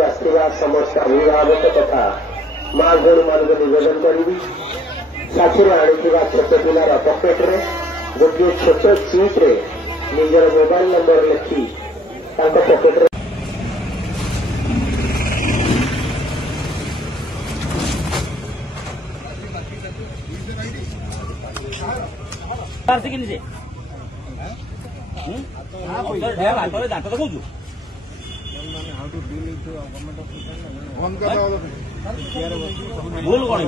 आसवा समस्त अभिभावक तथा माँ भूणी मान नवेदन करी साथी आणुवा छोट पिलार पकेट्रे गोटे छोट चिप्रे निजर मोबाइल नंबर लिखि पकेट्रे भूल कौन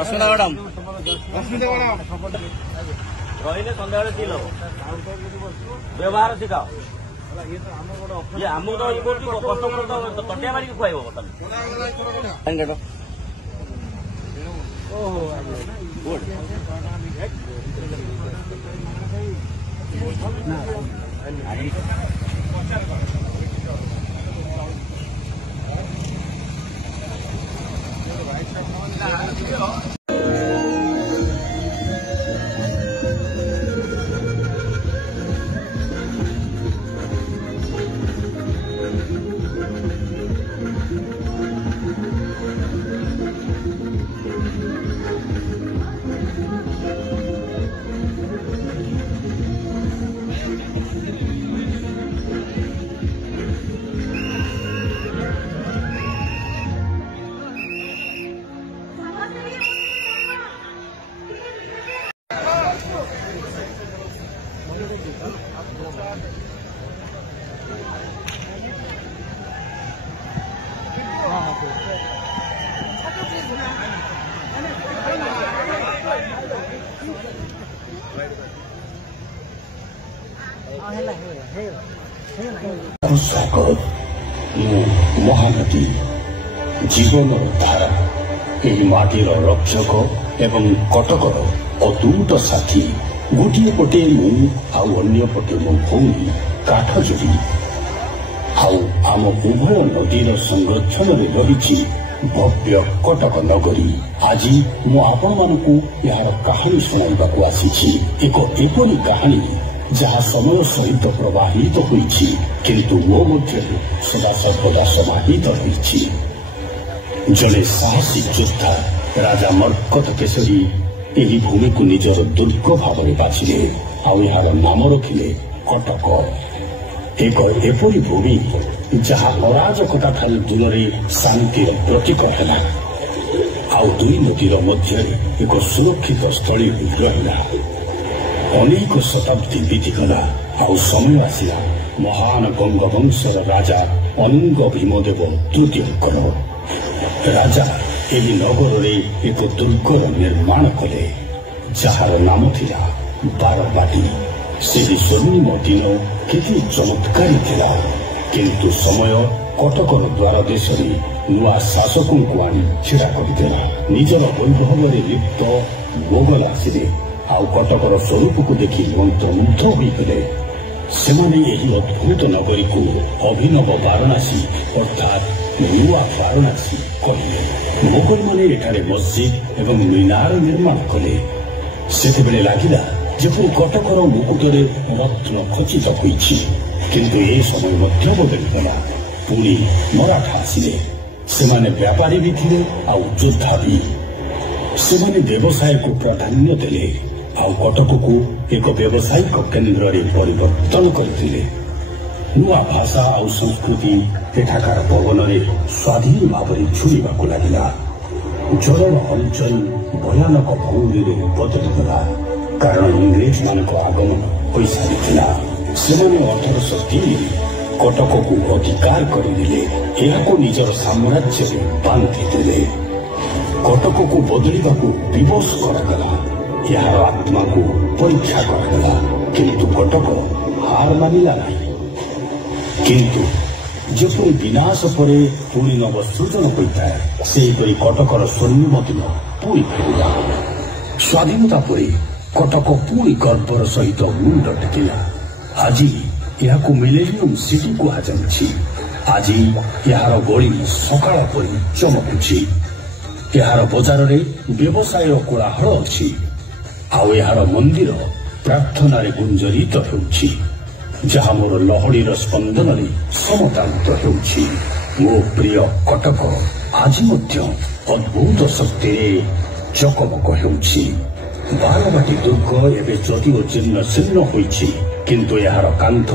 रश्मिता मैडम रही सन्ध्या दिल व्यवहार शिखाओ ये आमको तो ये कस्टमर तो तटिया मारिक खुआब बर्तमान महानदी जीवन धारा यही माटीर रक्षक एवं कटकर अतूट साथी गोटे पटे मुझे पटे मो भौणी काठ जोड़ी आम उभय नदीर संरक्षण में रही भव्य कटक नगरी। आज मु आपण मानकु यार कहानी सुनाइबाकु आसीछि एक एपरी कहानी जहाँ समय सहित प्रवाहित होइछि किंतु मो मध्य सदा सर्वदा समाहित होइछि। जड़े साहसी योद्धा राजा मर्कत केशरी एही भूमि को निजर दुर्ग भाव में बाछिले आर नाम रखिले कटक। एक एपरी भूमि जहाँ अराजकता ठारू दूर शांतिर प्रतीक है आउ दुई नदीर मध्य एक सुरक्षित स्थली रहा। अनेक शताब्दी बीतीगला आउ समय आसला महान गंगवंशर राजा अनंग भीमदेव तृतीयकर राजा एही नगर में एक दुर्गर निर्माण कले जार नाम थिला बारबाटी। से स्वर्णिम दिन केते चमत्कारी थिला किंतु समय कटकर द्वार देश में नुआ शासकों को आनी छिड़ा करदेला। निजर वैभव लिप्त मोगल आसिले आउ कटकर स्वरूप को देखि मंत्रमुग्ध होइगले। सेमाने एही अद्भुत नगरी को अभिनव वाराणसी अर्थात नुआ वाराणसी कहले। मोगल माने एठारे मस्जिद एवं मीनार निर्माण कले। सेतेबेले लागिला जेपरि कटकर मुकुटरे रत्न खचित होइछि किंतु ए समय मध्य बदलिगला। पुणी मराठा आसिले सेमाने व्यापारी भी थिले आउ योद्धा भी। सेमाने व्यवसाय को प्राधान्य देले आउ कटक को एक व्यावसायिक केन्द्र रे परिवर्तन करथिले। नुआ भाषा आउ संस्कृति एठाकार पवन रे स्वाधीन भाव में छुईबाकु लागिला। जलर हलचल भयानक भौरी रे बदलिगला कारण इंग्रेज मान आगमन हो सारी। सेमाने 1803 कटक को अधिकार करदेले यहाको निजर साम्राज्य में बांधिदेले। कटक को बदलने को विवश करागला। यार आत्मा को परीक्षा करागला किंतु कटक हार मानिला नहीं। किंतु जेपरि विनाश परे पुणी नव सृजन होता है सेहीपरि कटकर स्वर्णिम दिन पुणी फेरिला। स्वाधीनता परे कटक पुणी गर्वर सहित मुंड टेकिला। आज यह मिलेनियम सिटी कहुछि। आज यार गली सकाळ परी चमकुछि। यार बजार रे व्यवसाय कोलाहल अछि आउ यार मंदिर प्रार्थना रे गुंजरित होछि। ଯାହା ମୋର ଲହଡିର ସ୍ପନ୍ଦନରେ ସମତାନ୍ତ ହେଉଛି। ମୋ ପ୍ରିୟ କଟକ ଆଜି ମଧ୍ୟ ଅଦ୍ଭୁତ ଶକ୍ତିରେ ଚକମକ ହେଉଛି। ବାରବାଟୀ ଦୁର୍ଗ ଏବେ ଯଦିଓ ଜୀର୍ଣ୍ଣ ଶୀର୍ଣ୍ଣ ହୋଇଛି, କିନ୍ତୁ ଏହାର କାନ୍ଥ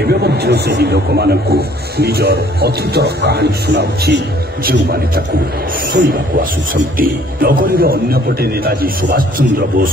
ଏବେ ମଧ୍ୟ ସେହି ଲୋକମାନଙ୍କୁ ନିଜର ଅତୀତର କାହାଣୀ ଶୁଣାଉଛି, ଯେଉଁମାନେ ତାକୁ ଶୁଣିବାକୁ ଆସୁଛନ୍ତି। ନଗରୀର ଅନ୍ୟପଟେ ନେତାଜୀ ସୁଭାଷ ଚନ୍ଦ୍ର ବୋଷ